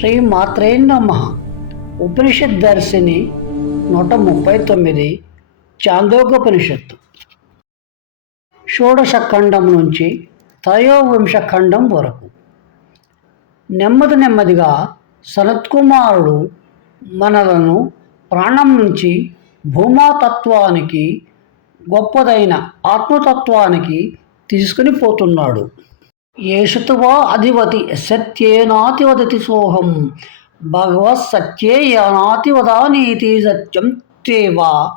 శ్రీ మాత్రే నమ ఉపనిషత్ దర్శిని నూట ముప్పై తొమ్మిది చాందోగోపనిషత్తు షోడశ ఖండం నుంచి త్రయోవింశ ఖండం వరకు. నెమ్మది నెమ్మదిగా సనత్కుమారుడు మనలను ప్రాణం నుంచి భూమాతత్వానికి గొప్పదైన ఆత్మతత్వానికి తీసుకుని పోతున్నాడు. ఏషుతువా అధివతి సత్యేనాతివదతి సోహం. భగవత్ సత్యే వదానీతి సత్యం తేవా.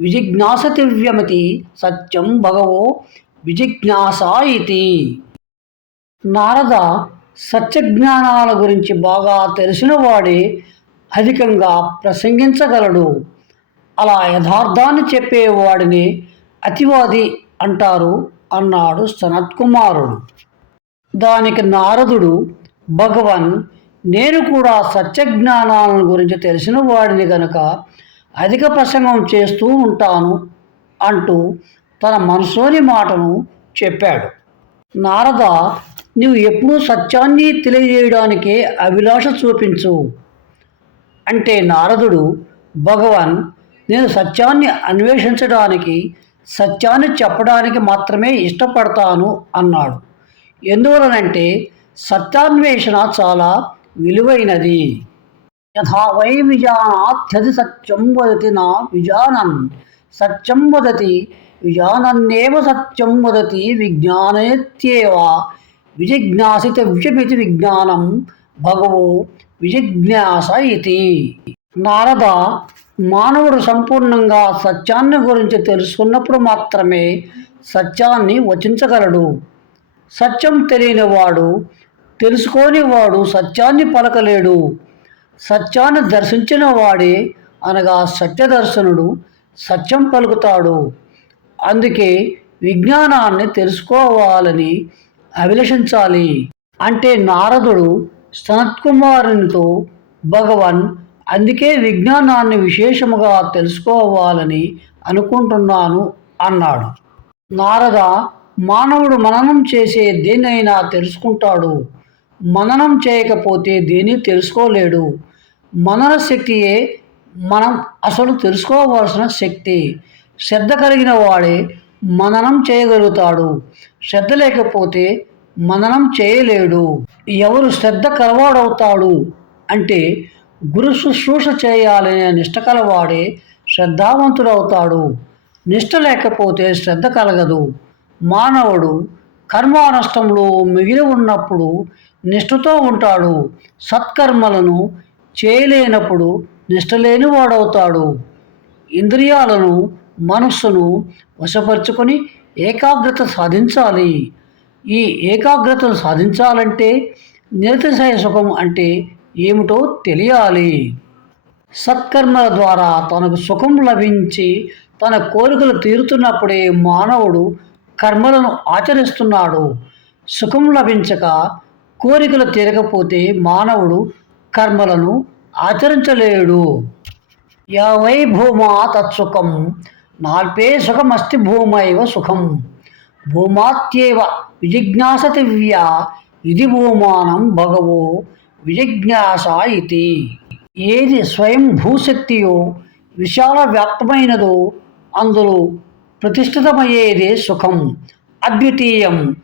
విజిజ్ఞాసతివ్యమతి సత్యం భగవో విజిజ్ఞాస ఇది నారద సత్యజ్ఞానాల గురించి బాగా తెలిసినవాడే అధికంగా ప్రసంగించగలడు. అలా యథార్థాన్ని చెప్పేవాడిని అతివాది అంటారు అన్నాడు సనత్కుమారుడు. దానికి నారదుడు భగవన్ నేను కూడా సత్యజ్ఞానాలను గురించి తెలిసిన వాడిని గనుక అధిక ప్రసంగం చేస్తూ ఉంటాను అంటూ తన మనసులోని మాటను చెప్పాడు. నారద నీవు ఎప్పుడూ సత్యాన్ని తెలియజేయడానికే అభిలాష చూపించు అంటే నారదుడు భగవాన్ నేను సత్యాన్ని అన్వేషించడానికి సత్యాన్ని చెప్పడానికి మాత్రమే ఇష్టపడతాను అన్నాడు. ఎందువలనంటే సత్యాన్వేషణ చాలా విలువైనది. యథా వై విజానాథ్యది సత్యం వదతి నా విజానన్. సత్యం వదతి విజానన్నేవ సత్యం వదతి విజ్ఞానేత్యేవ విజిజ్ఞాసితవ్యమితి విజ్ఞానం భగవో విజిజ్ఞాస ఇది. నారద మానవుడు సంపూర్ణంగా సత్యాన్ని గురించి తెలుసుకున్నప్పుడు మాత్రమే సత్యాన్ని వచించగలడు. సత్యం తెలియనివాడు తెలుసుకోనివాడు సత్యాన్ని పలకలేడు. సత్యాన్ని దర్శించిన వాడే అనగా సత్యదర్శనుడు సత్యం పలుకుతాడు. అందుకే విజ్ఞానాన్ని తెలుసుకోవాలని అభిలషించాలి. అంటే నారదుడు సనత్కుమారునితో భగవన్ అందుకే విజ్ఞానాన్ని విశేషముగా తెలుసుకోవాలని అనుకుంటున్నాను అన్నాడు. నారద మానవుడు మననం చేసే దేన్నైనా తెలుసుకుంటాడు. మననం చేయకపోతే దేన్ని తెలుసుకోలేడు. మనన శక్తియే మనం అసలు తెలుసుకోవాల్సిన శక్తి. శ్రద్ధ కలిగిన వాడే మననం చేయగలుగుతాడు. శ్రద్ధ లేకపోతే మననం చేయలేడు. ఎవరు శ్రద్ధ కలవాడవుతాడు అంటే గురు శుశ్రూష చేయాలనే నిష్ట కలవాడే శ్రద్ధావంతుడవుతాడు. నిష్ట లేకపోతే శ్రద్ధ కలగదు. మానవుడు కర్మానష్టంలో మిగిలి ఉన్నప్పుడు నిష్ఠతో ఉంటాడు. సత్కర్మలను చేయలేనప్పుడు నిష్టలేని వాడవుతాడు ఇంద్రియాలను మనస్సును వశపరుచుకొని ఏకాగ్రత సాధించాలి. ఈ ఏకాగ్రతను సాధించాలంటే నిరతిశయ సుఖం అంటే ఏమిటో తెలియాలి. సత్కర్మల ద్వారా తనకు సుఖం లభించి తన కోరికలు తీరుతున్నప్పుడే మానవుడు కర్మలను ఆచరిస్తున్నాడు. సుఖం లభించక కోరికలు తీరకపోతే మానవుడు కర్మలను ఆచరించలేడు. యావై భూమా తత్సుఖం? నాల్పే సుఖమస్తి భూమైవ సుఖం. భూమాత్యేవ విజిజ్ఞాసతివ్య ఇది భూమానం భగవో విజిజ్ఞాస ఇది. ఏది స్వయం భూశక్తియో విశాల వ్యాప్తమైనదో అందులో ప్రతిష్ఠితమయ్యేదే సుఖం. అద్వితీయం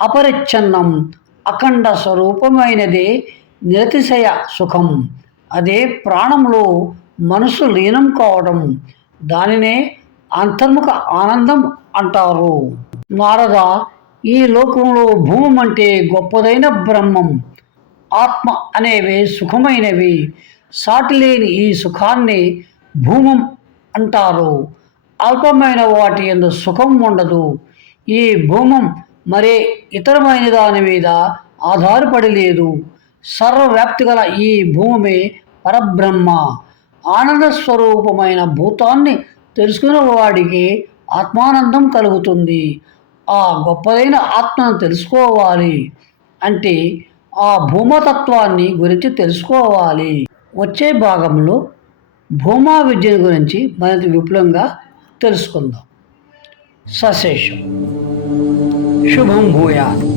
అపరిచ్ఛన్నం అఖండ స్వరూపమైనదే నిరతిశయ సుఖం. అదే ప్రాణంలో మనసు లీనం కావడం. దానినే అంతర్ముఖ ఆనందం అంటారు. నారద ఈ లోకంలో భూమం అంటే గొప్పదైన బ్రహ్మం. ఆత్మ అనేవి సుఖమైనవి. సాటి లేని ఈ సుఖాన్ని భూమం అంటారు. అల్పమైన వాటి ఎందు సుఖం ఉండదు. ఈ భూమం మరే ఇతరమైన దాని మీద ఆధారపడి లేదు. సర్వవ్యాప్తి గల ఈ భూమి పరబ్రహ్మ. ఆనంద స్వరూపమైన భూతాన్ని తెలుసుకున్న వాడికి ఆత్మానందం కలుగుతుంది. ఆ గొప్పదైన ఆత్మను తెలుసుకోవాలి అంటే ఆ భూమతత్వాన్ని గురించి తెలుసుకోవాలి. వచ్చే భాగంలో భూమా విద్య గురించి మరింత విపులంగా తెలుసుకుందాం. సశేషం. శుభం భూయాత్.